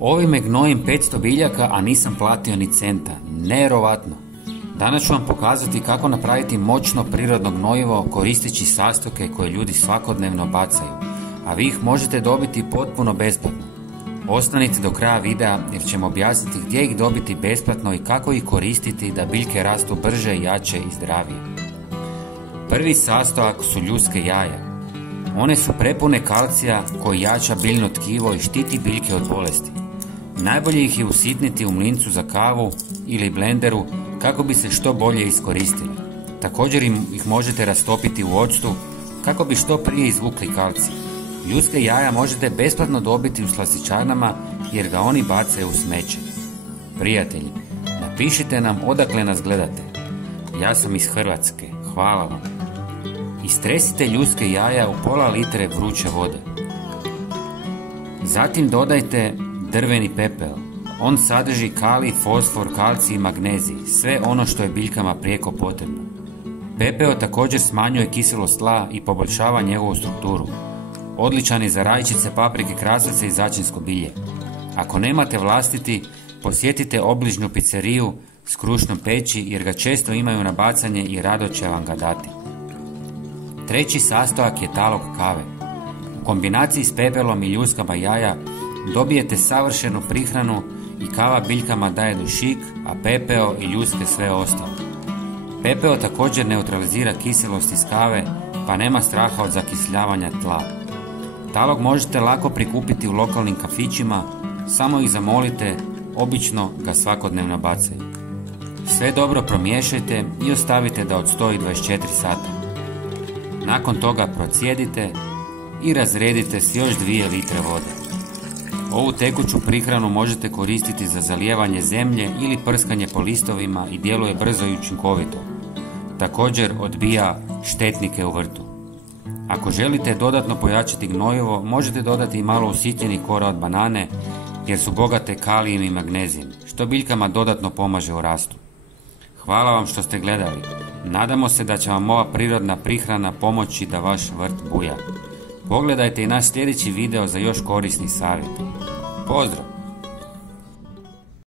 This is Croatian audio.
Ovime gnojim 500 biljaka, a nisam platio ni centa. Nevjerovatno. Danas ću vam pokazati kako napraviti moćno prirodno gnojivo koristeći sastojke koje ljudi svakodnevno bacaju, a vi ih možete dobiti potpuno besplatno. Ostanite do kraja videa jer ćemo objasniti gdje ih dobiti besplatno i kako ih koristiti da biljke rastu brže, jače i zdravije. Prvi sastojak su ljudske jaja. One su prepune kalcija koji jača biljno tkivo i štiti biljke od bolesti. Najbolje ih je usitniti u mlincu za kavu ili blenderu kako bi se što bolje iskoristili. Također ih možete rastopiti u octu kako bi što prije izvukli kalcij. Ljudske jaja možete besplatno dobiti u slastičarnama jer ga oni bacaju u smeće. Prijatelji, napišite nam odakle nas gledate. Ja sam iz Hrvatske, hvala vam. Istresite ljudske jaja u pola litre vruće vode. Zatim dodajte drveni pepeo. On sadrži kalij, fosfor, kalcij i magnezij, sve ono što je biljkama prijeko potrebno. Pepeo također smanjuje kiselost tla i poboljšava njegovu strukturu. Odličan je za rajčice, paprike, krastavce i začinsko bilje. Ako nemate vlastiti, posjetite obližnju pizzeriju s krušnom peći jer ga često imaju na bacanje i rado će vam ga dati. Treći sastojak je talog kave. U kombinaciji s pepelom i ljuskama jaja dobijete savršenu prihranu i kava biljkama daje dušik, a pepeo i ljuske sve ostalo. Pepeo također neutralizira kiselost iz kave, pa nema straha od zakisljavanja tla. Talog možete lako prikupiti u lokalnim kafićima, samo ih zamolite, obično ga svakodnevno bacaju. Sve dobro promiješajte i ostavite da odstoji 24 sata. Nakon toga procijedite i razredite s još 2 litre vode. Ovu tekuću prihranu možete koristiti za zalijevanje zemlje ili prskanje po listovima i djeluje brzo i učinkovito. Također odbija štetnike u vrtu. Ako želite dodatno pojačati gnojivo, možete dodati i malo usitnjeni kora od banane jer su bogate kalijem i magnezijem, što biljkama dodatno pomaže u rastu. Hvala vam što ste gledali. Nadamo se da će vam ova prirodna prihrana pomoći da vaš vrt buja. Pogledajte i naš sljedeći video za još korisni savjet. Pozdrav!